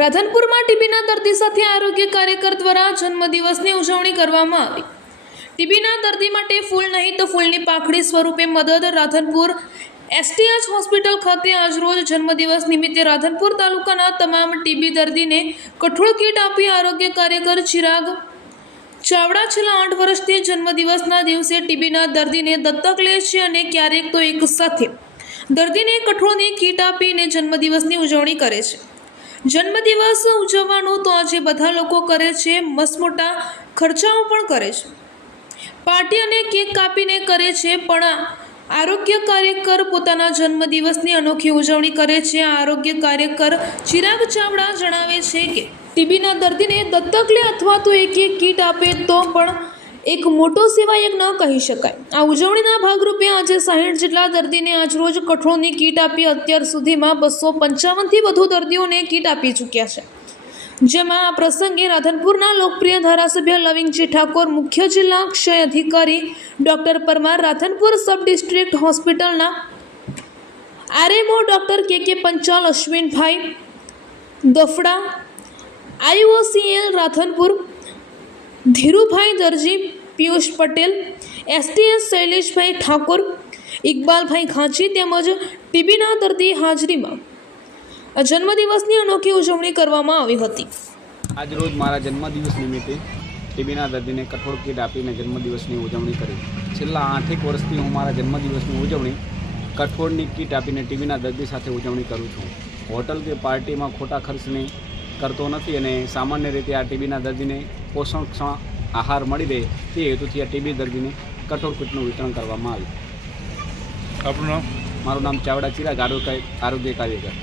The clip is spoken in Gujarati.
રાધનપુરમાં ટીબીના દર્દી સાથે આરોગ્ય કાર્યકર દ્વારા જન્મદિવસની ઉજવણી કરવામાં આવી। ટીબીના દર્દી માટે ફૂલ નહીં તો ફૂલની પાંખડી સ્વરૂપે મદદ। રાધનપુર એસટીએચ હોસ્પિટલ ખાતે આજરોજ જન્મદિવસ નિમિત્તે રાધનપુર તાલુકાના તમામ ટીબી દર્દીને કઠોળ કીટ આપી આરોગ્ય કાર્યકર ચિરાગ ચાવડા છેલ્લા 8 વર્ષથી જન્મદિવસના દિવસે ટીબીના દર્દીને દત્તક લે છે અને ક્યારેક તો એક સાથે દર્દીને કઠોળની કીટ આપીને જન્મદિવસની ઉજવણી કરે છે। જન્મદિવસ ઉજવવાનું તો આજે બધા લોકો કરે છે, મસમોટા ખર્ચાઓ પણ કરે છે, પાર્ટી અને કેક કાપીને કરે છે, પણ આરોગ્ય કાર્યકર પોતાના જન્મદિવસની અનોખી ઉજવણી કરે છે। આરોગ્ય કાર્યકર ચિરાગ ચાવડા જણાવે છે કે ટીબીના દર્દીને દત્તક લે અથવા તો એક કીટ આપે તો પણ એક મોટો સેવાયજ્ઞ ન કહી શકાય। આ ઉજવણીના ભાગરૂપે આજે 60 જેટલા દર્દીને આજરોજ કઠોળની કીટ આપી અત્યાર સુધીમાં 255થી વધુ દર્દીઓને કીટ આપી ચૂક્યા છે, જેમાં આ પ્રસંગે રાધનપુરના લોકપ્રિય ધારાસભ્ય લવિંગજી ઠાકોર, મુખ્ય જિલ્લા ક્ષય અધિકારી doctor Parmar, Radhanpur sub district હોસ્પિટલના આરએમઓ ડૉક્ટર કે પંચાલ, અશ્વિનભાઈ દફડા, આઈઓસીએલ રાધનપુર ધીરુભાઈ દરજી, પિયુષ પટેલ, એસટીએસ શૈલેષભાઈ ઠાકોર, ઇકબાલભાઈ ઘાંચી તેમજ ટીબીના દર્દી હાજરીમાં જન્મદિવસની અનોખી ઉજવણી કરવામાં આવી હતી। આજરોજ મારા જન્મદિવસ નિમિત્તે ટીબીના દર્દીને કઠોળ કીટ આપીને જન્મદિવસની ઉજવણી કરી। છેલ્લા 8 વર્ષથી હું મારા જન્મદિવસની ઉજવણી કઠોળની કીટ આપીને ટીબીના દર્દી સાથે ઉજવણી કરું છું। હોટલ કે પાર્ટીમાં ખોટા ખર્ચની કરતો નથી અને સામાન્ય રીતે આ ટીબીના દર્દીને પોષણક્ષમ આહાર મળી રહે તે હેતુથી આ ટીબી દર્દીને કઠોળ કીટનું વિતરણ કરવામાં આવ્યું। આપનું નામ? મારું નામ ચાવડા ચિરાગ, આરોગ્ય કાર્યકર।